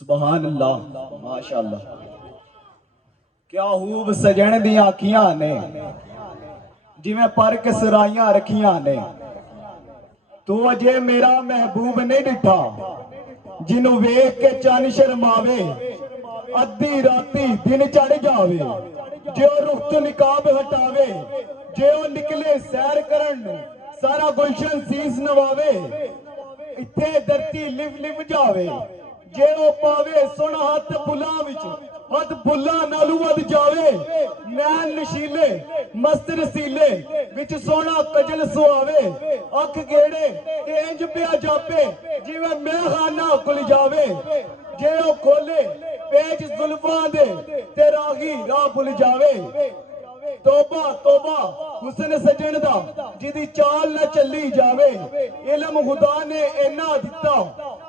سبحان اللہ، ماشاءاللہ. کیا خوب سجن دیاں اکھیاں نے جویں پر کے سرائیاں رکھیاں نے. تو اجے میرا محبوب نہیں ڈٹھا جنوں ویکھ کے چن شرماوے. ادھی راتی دن چڑھ جاوے جے او رخ تو نقاب ہٹاوے. جے او نکلے سیر کرن نوں سارا گلشن سیس نواوے. اتھے دھرتی لف لف جاوے جے او پاوے سن ہاتھ بھلاں وچ ہاتھ بھلاں نالوں ود جاوے. نین نشیلے مست رسیلے وچ سونا کجل سواوے. اکھ گیڑے تے انج پیا جاپے جویں میں خانہ کھل جاوے. جے او کھولے پیج زلفاں دے تے راہی راہ بھل جاوے. توبہ توبہ حسن سجن دا جدی چال نہ چلی جاوے. علم خدا نے اینا دتا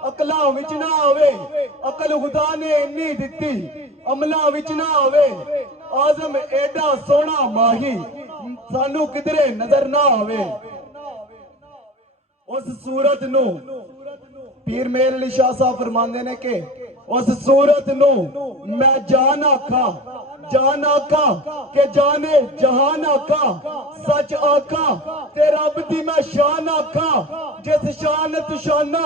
عقلاں وچ نہ آوے. عقل خدا نے انی دتی عملاں وچ نہ آوے. آزم ایڈا سونا ماہی سانو کدرے نظر نہ آوے. اس صورت نو پیر میر علی شاہ صاحب فرماندے نے کہ اس صورت نو میں جان آکھاں جان آکھاں کہ جانے جہان آکھاں. سچ آکھاں تے رب دی میں شان آکھاں. جس شان تو شانہ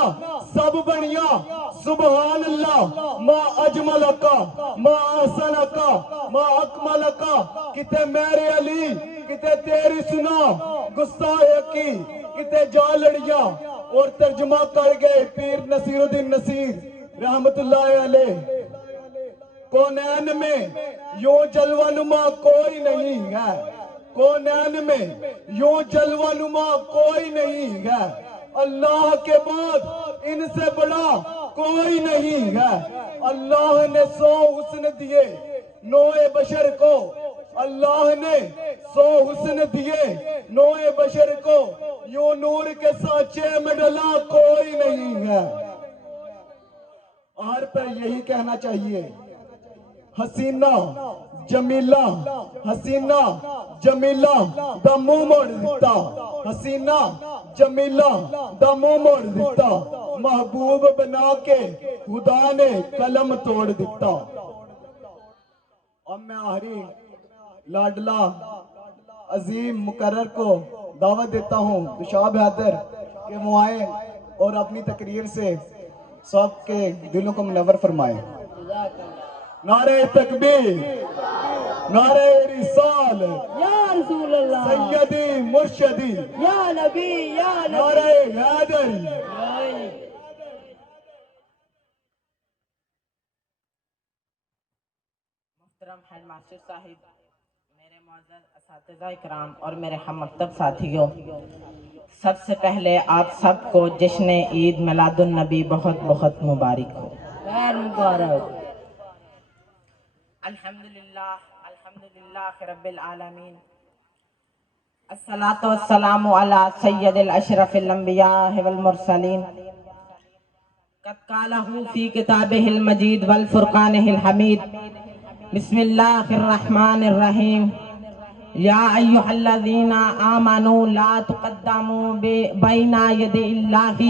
سب بنیاں سبحان اللہ. ما اجمل کا ما احسن کا ما اکمل کا. کتے میرے علی کتے تیری سنا گستاخی کی کتے جا لڑیاں. اور ترجمہ کر گئے پیر نصیر الدین نصیر رحمت اللہ علیہ. کونین میں یوں جلوہ نما کوئی نہیں ہے. کونین میں یوں جلوہ نما کوئی نہیں ہے. اللہ کے بعد ان سے بڑا کوئی نہیں ہے. اللہ نے 100 حسن دیے نوع بشر کو. اللہ نے 100 حسن دیے نوع بشر کو. یوں نور کے سانچے میں ڈلا کوئی نہیں ہے. آخر پر یہی کہنا چاہیے حسینہ جمیلہ حسینہ جمیلہ دا منہ موڑ دیتا. حسینہ جمیلہ دا منہ موڑ دیتا. محبوب بنا کے خدا نے قلم توڑ دیتا. اب میں آخری لاڈلہ عظیم مقرر کو دعوت دیتا ہوں شاب حیدر کہ وہ آئیں اور اپنی تقریر سے سب کے دلوں کو منور فرمائیں. نعرہ تکبیر نعرہ رسال یا رسول اللہ سیدی مرشدی یا نبی یا نبی. نعرہ حیدری. محترم ہیڈ ماسٹر صاحب، میرے معزز اساتذہ کرام اور میرے ہم مکتب ساتھیوں، سب سے پہلے آپ سب کو جشن عید میلاد النبی بہت بہت مبارک ہو. خیر مبارک. الحمدللہ رب العالمین. الصلاۃ والسلام علی سید الاشرف الانبیاء والمرسلین. قد قالہ فی کتابہ المجید والفرقانہ الحمید. بسم اللہ الرحمن الرحیم. یا ایہا الذین آمنوا لا تقدموا بین یدی اللہ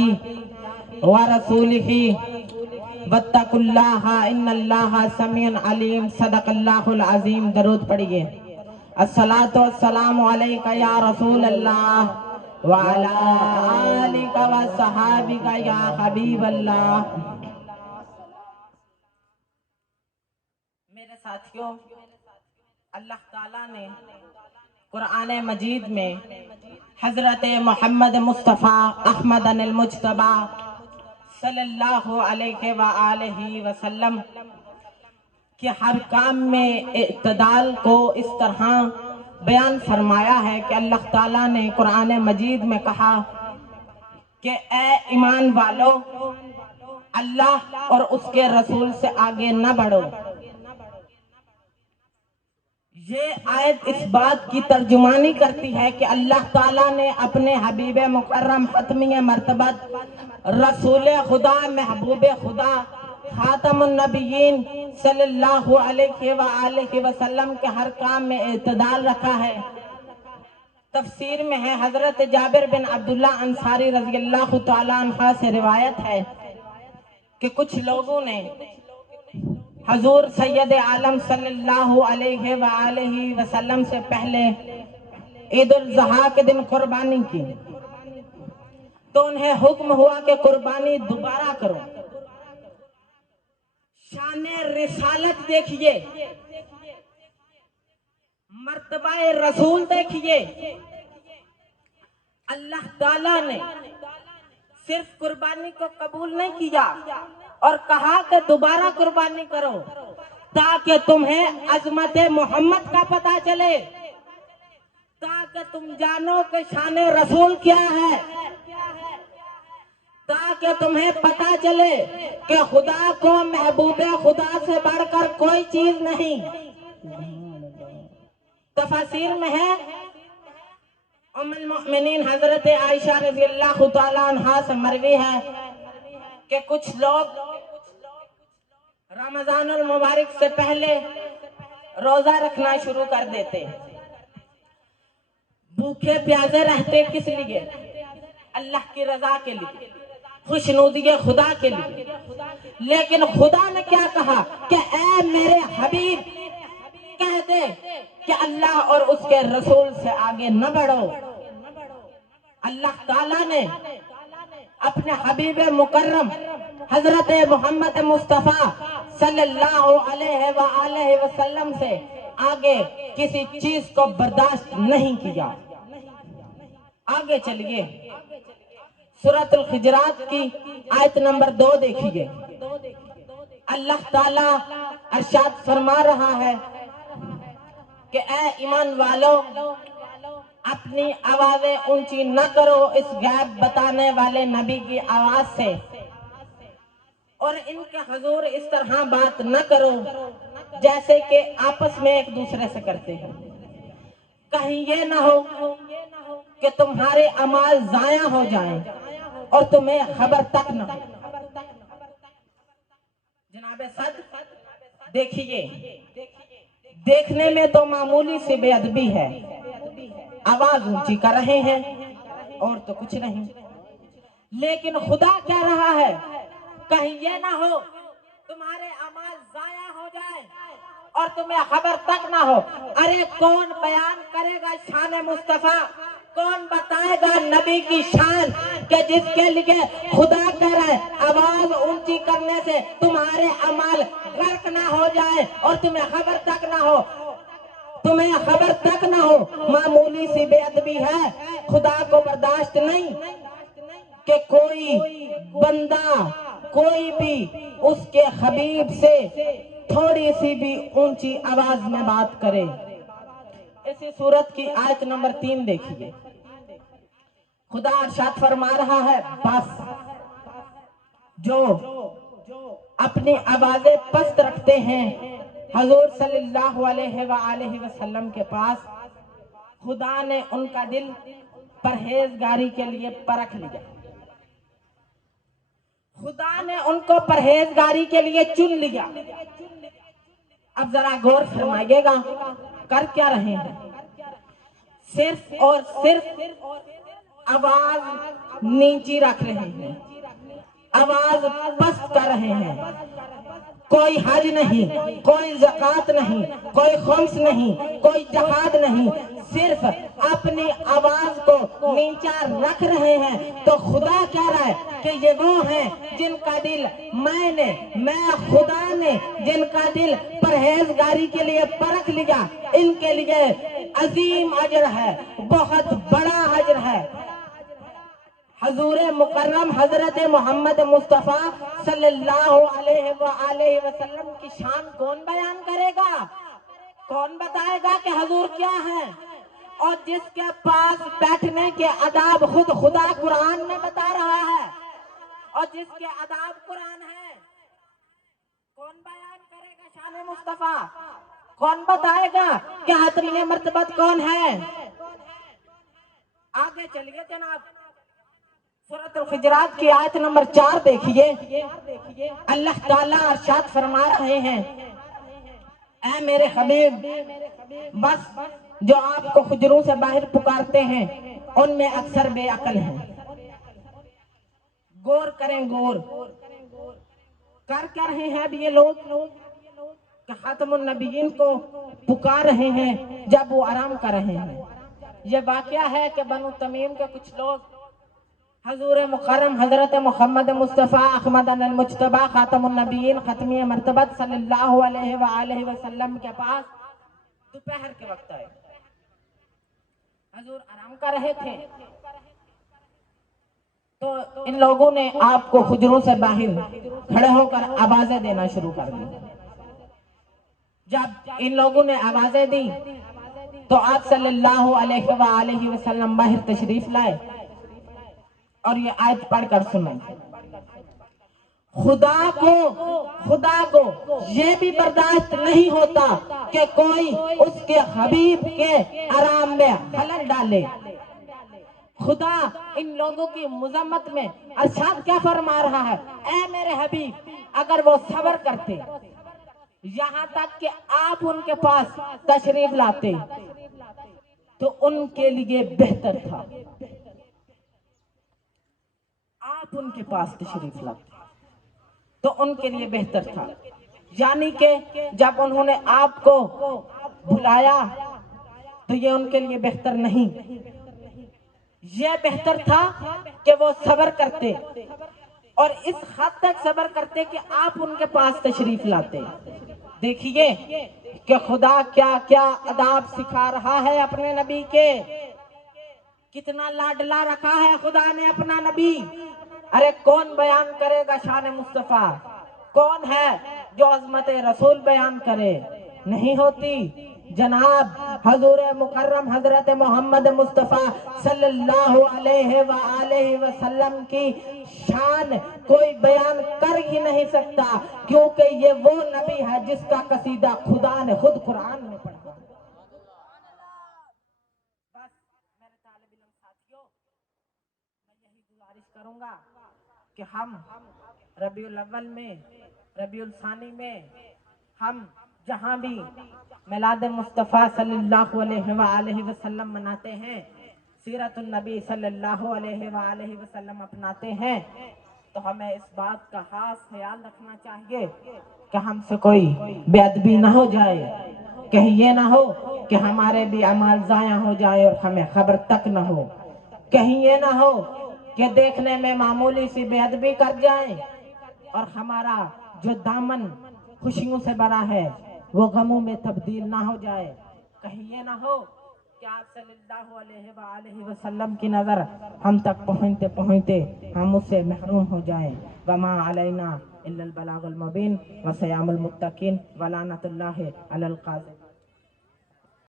ورسولہ واتقوا اللہ ان اللہ سمیع علیم. صدق اللہ العظیم. درود پڑھیے. الصلاۃ والسلام علیک یا رسول اللہ وعلی آلک وصحابک یا حبیب اللہ. میرے ساتھیوں، اللہ تعالیٰ نے قرآن مجید میں حضرت محمد مصطفیٰ احمد المجتبیٰ صلی اللہ علیہ وآلہ وسلم کہ ہر کام میں اعتدال کو اس طرح بیان فرمایا ہے کہ اللہ تعالیٰ نے قرآن مجید میں کہا کہ اے ایمان والو اللہ اور اس کے رسول سے آگے نہ بڑھو. یہ آیت اس بات کی ترجمانی کرتی ہے کہ اللہ تعالیٰ نے اپنے حبیب مکرم ختمی مرتبت رسول خدا محبوب خدا خاتم النبیین صلی اللہ علیہ وآلہ وسلم کے ہر کام میں اعتدال رکھا ہے. تفسیر میں ہے حضرت جابر بن عبداللہ انصاری رضی اللہ تعالیٰ عنہ سے روایت ہے کہ کچھ لوگوں نے حضور سید عالم صلی اللہ علیہ وآلہ وسلم سے پہلے عید الاضحیٰ کے دن قربانی کی، تو انہیں حکم ہوا کہ قربانی دوبارہ کرو۔ شان رسالت دیکھیے، مرتبہ رسول دیکھیے۔ اللہ تعالیٰ نے صرف قربانی کو قبول نہیں کیا اور کہا کہ دوبارہ قربانی کرو، تاکہ تمہیں عظمت محمد کا پتہ چلے، تاکہ تم جانو کہ شان رسول کیا ہے، تاکہ تمہیں پتہ چلے کہ خدا کو محبوب خدا سے بڑھ کر کوئی چیز نہیں۔ تفاسیر میں ہے، ام المؤمنین حضرت عائشہ رضی اللہ تعالیٰ عنہا سے مروی ہے کہ کچھ لوگ رمضان المبارک سے پہلے روزہ رکھنا شروع کر دیتے، بھوکے پیاسے رہتے، کس لیے؟ اللہ کی رضا کے لیے، خوشنودی خدا کے لیے۔ لیکن خدا نے کیا کہا کہ اے میرے حبیب کہہ دے کہ اللہ اور اس کے رسول سے آگے نہ بڑھو۔ اللہ تعالیٰ نے اپنے حبیب مکرم حضرت محمد مصطفیٰ صلی اللہ علیہ وآلہ وسلم سے آگے کسی چیز کو برداشت نہیں کیا۔ آگے چلیے، سورۃ الحجرات کی آیت نمبر 2 دیکھیے۔ اللہ تعالیٰ ارشاد فرما رہا ہے کہ اے ایمان والو، اپنی آوازیں اونچی نہ کرو اس غیب بتانے والے نبی کی آواز سے، اور ان کے حضور اس طرح بات نہ کرو جیسے کہ آپس میں ایک دوسرے سے کرتے ہیں، کہیں یہ نہ ہو کہ تمہارے اعمال ضائع ہو جائیں اور تمہیں خبر تک نہ ہو۔ جناب صدر دیکھیے، دیکھنے میں تو معمولی سی بے ادبی ہے، آواز اونچی کر رہے ہیں اور تو کچھ نہیں، لیکن خدا کہہ رہا ہے کہیں یہ نہ ہو تمہارے اعمال ضائع ہو جائیں اور تمہیں خبر تک نہ ہو۔ ارے کون بیان کرے گا شان مصطفیٰ؟ کون بتائے گا نبی کی شان کہ جس کے لیے خدا کہہ رہا ہے آواز اونچی کرنے سے تمہارے اعمال غرق نہ ہو جائے اور تمہیں خبر تک نہ ہو، تمہیں خبر تک نہ ہو۔ معمولی سی بے ادبی ہے، خدا کو برداشت نہیں کہ کوئی بندہ کوئی بھی اس کے حبیب سے تھوڑی سی بھی اونچی آواز میں بات کرے۔ اسی سورت کی آیت نمبر 3 دیکھیے، خدا ارشاد فرما رہا ہے بس جو اپنی آوازیں پست رکھتے ہیں حضور صلی اللہ علیہ وآلہ وسلم کے پاس، خدا نے ان کا دل پرہیزگاری کے لیے پرکھ لیا، خدا نے ان کو پرہیزگاری کے لیے چن لیا۔ اب ذرا غور فرمائیے گا، کر کیا رہے ہیں؟ صرف اور صرف آواز نیچی رکھ رہے ہیں، آواز پست کر رہے ہیں۔ کوئی حج نہیں، کوئی زکوٰۃ نہیں، کوئی خمس نہیں، کوئی جہاد نہیں، صرف اپنی آواز کو نیچا رکھ رہے ہیں۔ تو خدا کہہ رہا ہے کہ یہ وہ ہیں جن کا دل میں خدا نے جن کا دل پرہیزگاری کے لیے پرکھ لیا، ان کے لیے عظیم اجر ہے، بہت بڑا اجر ہے۔ حضور مکرم حضرت محمد مصطفیٰ صلی اللہ علیہ وآلہ وسلم کی شان کون بیان کرے گا؟ کون بتائے گا کہ حضور کیا ہے؟ اور جس کے پاس بیٹھنے کے آداب خود خدا قرآن میں بتا رہا ہے، اور جس کے آداب قرآن ہے، کون بیان کرے گا شان مصطفیٰ؟ کون بتائے گا کہ حتمی مرتبت کون ہے؟ آگے چلیے جناب، سورۃ الحجرات کی آیت نمبر 4 دیکھیے۔ اللہ تعالیٰ ارشاد فرما رہے ہیں اے میرے حبیب، بس جو آپ کو حجروں سے باہر پکارتے ہیں ان میں اکثر بے عقل ہیں۔ غور کریں غور، کر کیا رہے ہیں اب یہ لوگ کہ خاتم النبیین کو پکار رہے ہیں جب وہ آرام کر رہے ہیں. یہ واقعہ ہے کہ بنو تمیم کے کچھ لوگ حضور مکرم حضرت محمد مصطفیٰ احمد المجتبی خاتم النبیین ختمی مرتبت صلی اللہ علیہ وآلہ وسلم کے پاس دوپہر کے وقت آئے. حضور آرام کر رہے تھے تو ان لوگوں نے آپ کو حجروں سے باہر کھڑے ہو کر آوازیں دینا شروع کر دی. جب ان لوگوں نے آوازیں دی تو آپ صلی اللہ علیہ وآلہ وسلم باہر تشریف لائے اور یہ آیت پڑھ کر سنیں. خدا کو یہ بھی برداشت نہیں ہوتا کہ کوئی اس کے حبیب کے آرام میں خلل ڈالے. خدا ان لوگوں کی مذمت میں ارشاد کیا فرما رہا ہے؟ اے میرے حبیب، اگر وہ صبر کرتے یہاں تک کہ آپ ان کے پاس تشریف لاتے تو ان کے لیے بہتر تھا. آپ ان کے پاس تشریف لاتے تو ان کے لیے بہتر تھا. یعنی کہ جب انہوں نے آپ کو بلایا تو یہ ان کے لیے بہتر نہیں، یہ بہتر تھا کہ وہ صبر کرتے اور اس حد تک صبر کرتے کہ آپ ان کے پاس تشریف لاتے. دیکھیے کہ خدا کیا کیا آداب سکھا رہا ہے اپنے نبی کے. کتنا لاڈلا رکھا ہے خدا نے اپنا نبی. ارے کون بیان کرے گا شان مصطفیٰ؟ کون ہے جو عظمت رسول بیان کرے؟ نہیں ہوتی. جناب حضور مکرم حضرت محمد مصطفیٰ صلی اللہ علیہ وآلہ وسلم کی شان کوئی بیان کر ہی نہیں سکتا، کیونکہ یہ وہ نبی ہے جس کا قصیدہ خدا نے خود قرآن میں پڑھا. بس میرے طالب علم ساتھیوں، میں یہی گزارش کروں گا کہ ہم ربیع الاول میں، ربیع الثانی میں، ہم جہاں بھی میلاد مصطفیٰ صلی اللہ علیہ وآلہ وسلم مناتے ہیں، سیرت النبی صلی اللہ علیہ وآلہ وسلم اپناتے ہیں، تو ہمیں اس بات کا خاص خیال رکھنا چاہیے کہ ہم سے کوئی بے ادبی نہ ہو جائے. کہیں یہ نہ ہو کہ ہمارے بھی اعمال ضائع ہو جائے اور ہمیں خبر تک نہ ہو. کہیں یہ نہ ہو کہ دیکھنے میں معمولی سی بے ادبی کر جائیں اور ہمارا جو دامن خوشیوں سے بھرا ہے وہ غموں میں تبدیل نہ ہو جائے. کہیں یہ نہ ہو کہ آپ صلی اللہ علیہ وآلہ وسلم کی نظر ہم تک پہنچتے پہنچتے ہم اس سے محروم ہو جائیں. وما علینا الا البلاغ المبین وسیام المتقین ولعنۃ اللہ علی القاذفین.